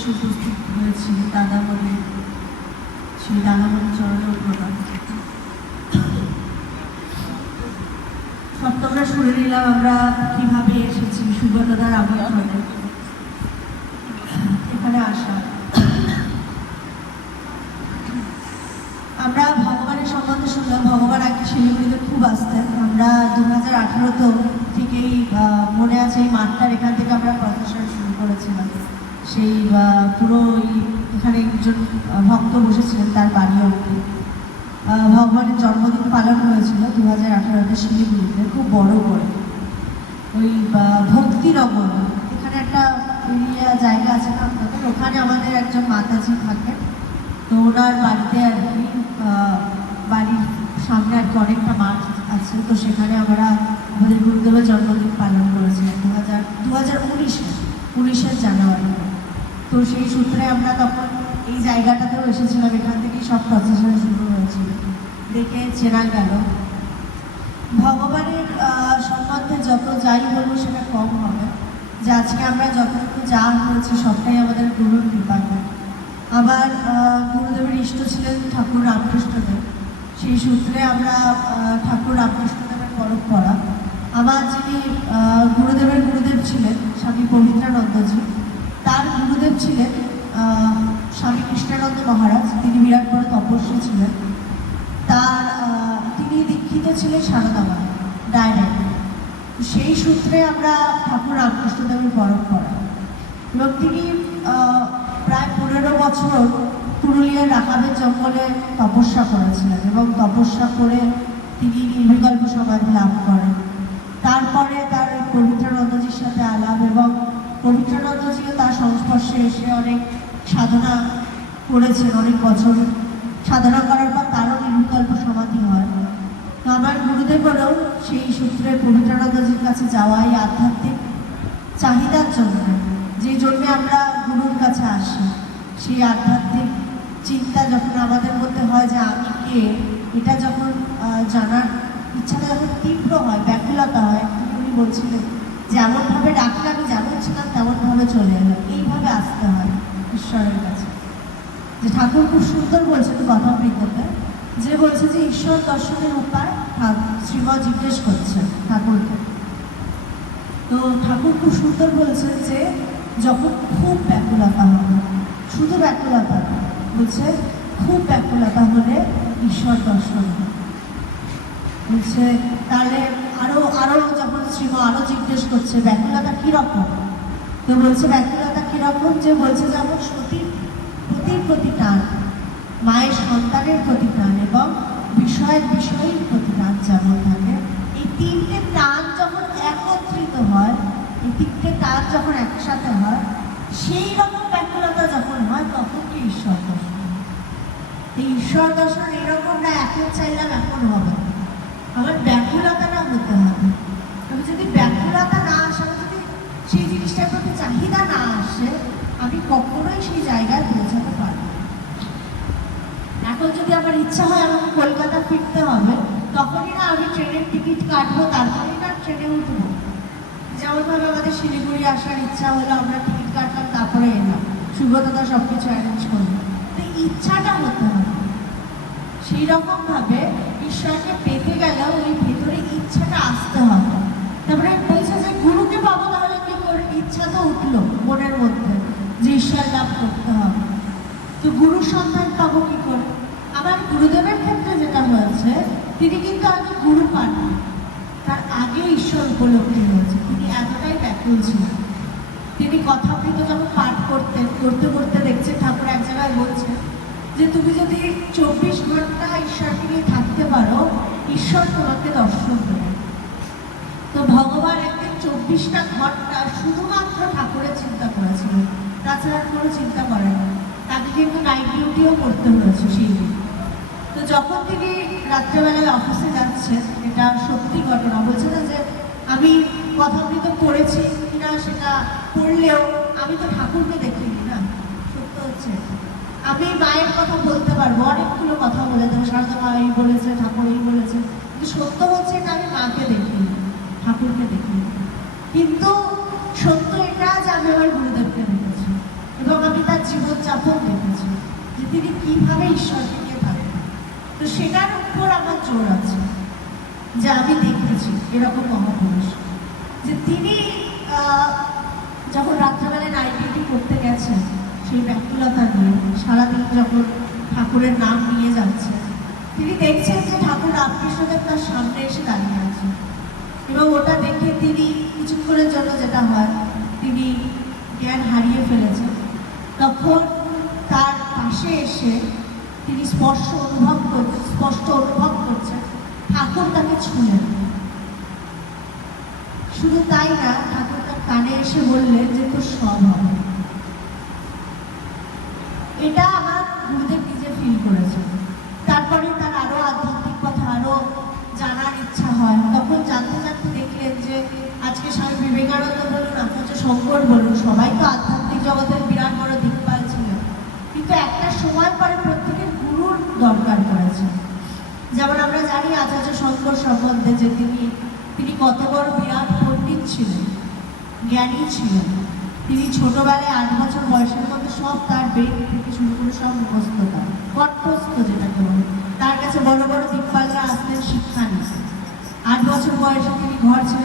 এসে উপস্থিত হয়েছি দাদামণি, সেই দাদামণি চরণের প্রণাম। সপ্তমটা শুনে নিলাম আমরা কিভাবে এসেছি সুব্রতদার আমন্ত্রণে এখানে আসা। আমরা ভগবানের সম্বন্ধে শুনলাম। ভগবান আগে শিলিগুড়িতে খুব আসতেন। আমরা 2018 থেকেই মনে আছে এই মাঠটার এখান থেকে আমরা প্রফেশন শুরু করেছিলাম। সেই পুরো এখানে একজন ভক্ত বসেছিলেন, তার বাড়ি অবধি ভগবানের জন্মদিন পালন হয়েছিল 2018-তে শিলিগুড়িতে, খুব বড় করে। ওই ভক্তিনগর এখানে একটা এরিয়া জায়গা আছে না আপনাদের, ওখানে আমাদের একজন মাতাজি থাকেন। তো ওনার বাড়িতে আর কি বাড়ির সামনে আর কি অনেকটা মাঠ আছে। তো সেখানে আমরা আমাদের গুরুদেবের জন্মদিন পালন করেছিলাম 2019-এর জানুয়ারি। তো সেই সূত্রে আমরা তখন এই জায়গাটাতেও এসেছিলাম। এখান থেকেই সব প্রসেশন শুরু হয়েছিল, দেখে চেনা গেল। ভগবানের সম্বন্ধে যত যাই বলবো সেটা কম হবে, যে আজকে আমরা যতটুকু যা হয়েছি সবটাই আমাদের গুরুর কৃপাতে। আবার গুরুদেবের ইষ্ট ছিলেন ঠাকুর রামকৃষ্ণদেব। সেই সূত্রে আমরা ঠাকুর রামকৃষ্ণদেবের পরম্পরা। আমার যিনি গুরুদেবের গুরুদেব ছিলেন স্বামী পবিত্রানন্দজি, তার গুরুদেব ছিলেন স্বামী কৃষ্ণানন্দ মহারাজ। তিনি বিরাট বড় তপস্বী ছিলেন। তিনি দীক্ষিত ছিলেন সারদামা ডাইরেক্ট। সেই সূত্রে আমরা ঠাকুর রামকৃষ্ণদেবের পরম্পরা। এবং তিনি প্রায় 15 বছর পুরুলিয়ার রাখাবের জঙ্গলে তপস্যা করেছিলেন এবং তপস্যা করে তিনি নির্বিকল্প সমাধি লাভ করেন। তারপরে তার পবিত্রানন্দজির সাথে আলাপ, এবং পবিত্রানন্দজিও তার সংস্পর্শে এসে অনেক সাধনা করেছেন। অনেক বছর সাধনা করার পর তারও নির্বিকল্প সমাধি হয়। তো আমার গুরুদেবেরও সেই সূত্রে পবিত্রানন্দজির কাছে যাওয়া, এই আধ্যাত্মিক চাহিদার জন্য, যে জন্যে আমরা গুরুর কাছে আসি। সেই আধ্যাত্মিক চিন্তা যখন আমাদের মধ্যে হয় যে আমি কে, এটা যখন জানার ইচ্ছাটা যখন তীব্র হয়, ব্যাকুলতা হয়, উনি বলছিলেন যেমনভাবে ডাকলে আমি যেমন ছিলাম তেমনভাবে চলে এলাম। এইভাবে আসতে হয় ঈশ্বরের কাছে। যে ঠাকুর খুব সুন্দর বলছে তো কথামৃততে, যে বলছে যে ঈশ্বর দর্শনের উপায় শ্রীমৎ জিজ্ঞেস করছেন ঠাকুরকে। তো ঠাকুর খুব সুন্দর বলছেন যে যখন খুব ব্যাকুলতা হবে, শুধু ব্যাকুলতা বলছে, খুব ব্যাকুলতা হলে ঈশ্বর দর্শন বলছে। তাহলে আরো যখন শ্রীমা আরো জিজ্ঞেস করছে ব্যাকুলতা কীরকম, তো বলছে ব্যাকুলতা কীরকম, যে বলছে যেমন সতীর প্রতি টান, মায়ের সন্তানের প্রতি টান এবং বিষয়ের প্রতি টান যেমন থাকে, এই তিনটে টান যখন একত্রিত হয়, এই তিনটে টান যখন একসাথে হয়, সেই রকম ব্যাকুলতা যখন হয়, তখন কি ঈশ্বর দর্শন। এই ঈশ্বর দর্শন এরকম না এখন চাইলাম এখন হবে, আমার ব্যাকুলতাটা হতে হবে। তবে যদি ব্যাকুলতা না আসে, যদি সেই জিনিসটার প্রতি চাহিদা না আসে, আমি কখনোই সেই জায়গায় পৌঁছাতে পারবো। এখন যদি আমার ইচ্ছা হয় আমাকে কলকাতা ফিরতে হবে, তখনই না আমি ট্রেনের টিকিট কাটবো, তারপরেই না ট্রেনে উঠবো। যেমনভাবে আমাদের শিলিগুড়ি আসার ইচ্ছা হলো, আমরা টিকিট কাটলাম, তারপরে এলাম, সুব্রতদা সব কিছু অ্যারেঞ্জ করবো। তো ইচ্ছাটা হতে হবে। সেই রকমভাবে ঈশ্বরকে পেতে গেলেও ওই ভেতরে ইচ্ছাটা আসতে হবে। তারপরে বলছে যে গুরুকে পাবো, তাহলে কি করে? ইচ্ছা তো উঠলো মনের মধ্যে যে ঈশ্বর লাভ করতে হবে। তো গুরুর সন্ধান পাবো কি করে? আমার গুরুদেবের ক্ষেত্রে যেটা হয়েছে, তিনি কিন্তু আগে গুরু পান, তার আগেও ঈশ্বর উপলব্ধি হয়েছে। তিনি এতটাই ব্যাকুল ছিলেন। তিনি কথামৃত যখন পাঠ করতে করতে দেখছে ঠাকুর এক জায়গায় বলছে যে তুমি যদি 24 ঘন্টা ঈশ্বরকে নিয়ে থাকতে পারো, ঈশ্বর তোমাকে দর্শন দেবে। তো ভগবান একদিন 24টা ঘন্টা শুধুমাত্র ঠাকুরের চিন্তা করেছিলেন, তাছাড়া কোনো চিন্তা করেন। তাকে কিন্তু নাইট ডিউটিও করতে হয়েছে সেই দিন। তো যখন তিনি রাত্রেবেলায় অফিসে যাচ্ছেন, এটা সত্যি ঘটনা, বলছে না যে আমি কথামৃত পড়েছি কিনা সেটা পড়লেও আমি তো ঠাকুরকে দেখিনি না। সত্য হচ্ছে আমি মায়ের কথা বলতে পারবো, অনেকগুলো কথা বলে দেবো, সারদা মা এই বলেছে, ঠাকুর এই বলেছে, কিন্তু সত্য হচ্ছে এটা আমি মাকে দেখিনি, ঠাকুরকে দেখিনি। কিন্তু সত্য এটা যে আমি আমার গুরুদেবকে দেখেছি এবং আমি তার জীবনযাপন দেখেছি, যে তিনি কিভাবে ঈশ্বরকে নিয়ে থাকেন। তো সেটার উপর আমার জোর আছে, যে আমি দেখেছি এরকম মহাপুরুষ, যে তিনি যখন রাত্রেবেলায় নাইট ডিউটি করতে গেছেন, সেই ব্যাকুলতা নিয়ে সারাদিন যখন ঠাকুরের নাম নিয়ে যাচ্ছে, তিনি দেখছেন যে ঠাকুর রামকৃষ্ণদেব তার সামনে এসে দাঁড়িয়ে আছেন, এবং ওটা দেখে তিনি কিছুক্ষণের জন্য যেটা হয়, তিনি জ্ঞান হারিয়ে ফেলেছেন। তখন তার পাশে এসে তিনি স্পষ্ট অনুভব করছেন ঠাকুর তাকে ছুঁলেন। শুধু তাই না, ঠাকুর তার কানে এসে বললেন যে তোর সব হবে। এটা আমার গুরুদেব নিজে ফিল করেছে। তারপরে তার আরো আধ্যাত্মিক কথা আরো জানার ইচ্ছা হয়। তখন জানতে জানতে দেখলেন যে আজকে স্বামী বিবেকানন্দ বলুন, আচার্য শঙ্কর বলুন, সবাই তো আধ্যাত্মিক জগতের বিরাট বড় দিকপাল ছিলেন, কিন্তু একটা সময় পরে প্রত্যেকের গুরুর দরকার পড়েছে। যেমন আমরা জানি আচার্য শঙ্কর সম্বন্ধে, যে তিনি কত বড় বিরাট পণ্ডিত ছিলেন, জ্ঞানী ছিলেন। তিনি ছোটবেলায় 8 বছর বয়সের মধ্যে সব তার বেদ থেকে শুরু করে সব মুখস্থ, তার কণ্ঠস্থ যেটাকে বলে। তার কাছে বড় বড় দিকপালরা আসতেন শিক্ষা নিতে। 8 বছর বয়সে তিনি ঘর ছেড়ে